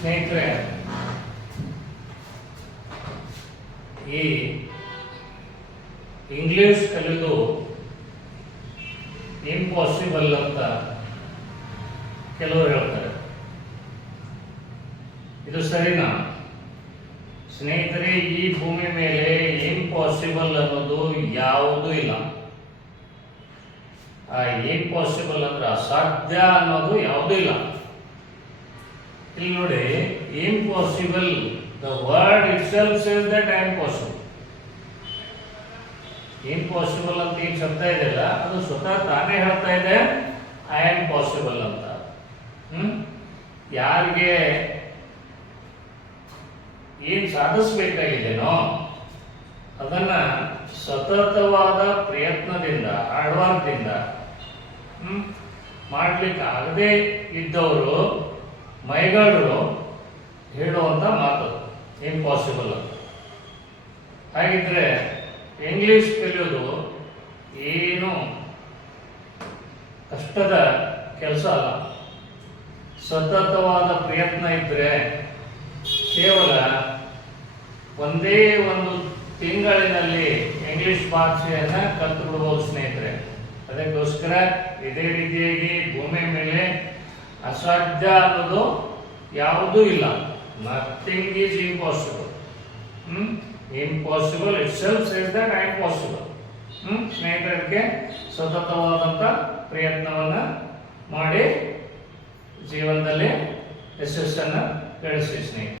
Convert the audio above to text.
ಸ್ನೇಹಿತರೆ, ಈ ಇಂಗ್ಲಿಷ್ ಕಲಿಯೋದು ಇಂಪಾಸಿಬಲ್ ಅಂತ ಕೆಲವರು ಹೇಳ್ತಾರೆ. ಇದು ಸರಿನಾ? ಸ್ನೇಹಿತರೆ, ಈ ಭೂಮಿ ಮೇಲೆ ಇಂಪಾಸಿಬಲ್ ಅನ್ನೋದು ಯಾವುದೂ ಇಲ್ಲ. ಆ ಇಂಪಾಸಿಬಲ್ ಅಂದ್ರೆ ಅಸಾಧ್ಯ ಅನ್ನೋದು ಯಾವುದೂ ಇಲ್ಲ. ಇಲ್ಲಿ ನೋಡಿ, impossible, the word it self says that I am possible. Impossible ಅಂತ ಏನು ಶಬ್ದ ಇದೆಯಲ್ಲ, ಅದು ಸ್ವತಃ ತಾನೇ ಹೇಳ್ತಾ ಇದೆ ಐ ಆಮ್ ಪಾಸಿಬಲ್ ಅಂತ. ಯಾರಿಗೆ ಏನು ಸಾಧಿಸಬೇಕಾಗಿದೆನೋ ಅದನ್ನ ಸತತವಾದ ಪ್ರಯತ್ನದಿಂದ, ಹಾರ್ಡ್ವರ್ಕ್ದಿಂದ ಮಾಡ್ಲಿಕ್ಕೆ ಆಗದೆ ಇದ್ದವರು, ಮೈಗಾಡರು ಹೇಳುವಂತ ಮಾತು ಇಂಪಾಸಿಬಲ್ ಅಂತ. ಹಾಗಿದ್ರೆ ಇಂಗ್ಲಿಷ್ ಕಲಿಯೋದು ಏನು ಕಷ್ಟದ ಕೆಲಸ ಅಲ್ಲ. ಸತತವಾದ ಪ್ರಯತ್ನ ಇದ್ರೆ ಕೇವಲ ಒಂದೇ ಒಂದು ತಿಂಗಳಿನಲ್ಲಿ ಇಂಗ್ಲಿಷ್ ಭಾಷೆಯನ್ನ ಕಲ್ತು ಬಿಡಬಹುದು ಸ್ನೇಹಿತರೆ. ಅದಕ್ಕೋಸ್ಕರ ಇದೇ ರೀತಿಯಾಗಿ ಭೂಮಿ ಮೇಲೆ ಅಸಾಧ್ಯ ಅನ್ನೋದು ಯಾವುದೂ ಇಲ್ಲ. Nothing is impossible. Impossible it self says that I am possible. ಸ್ನೇಹಿತರಿಗೆ ಸತತವಾದಂಥ ಪ್ರಯತ್ನವನ್ನ ಮಾಡಿ ಜೀವನದಲ್ಲಿ ಯಶಸ್ಸನ್ನು ಗಳಿಸಿ ಸ್ನೇಹಿತರೆ.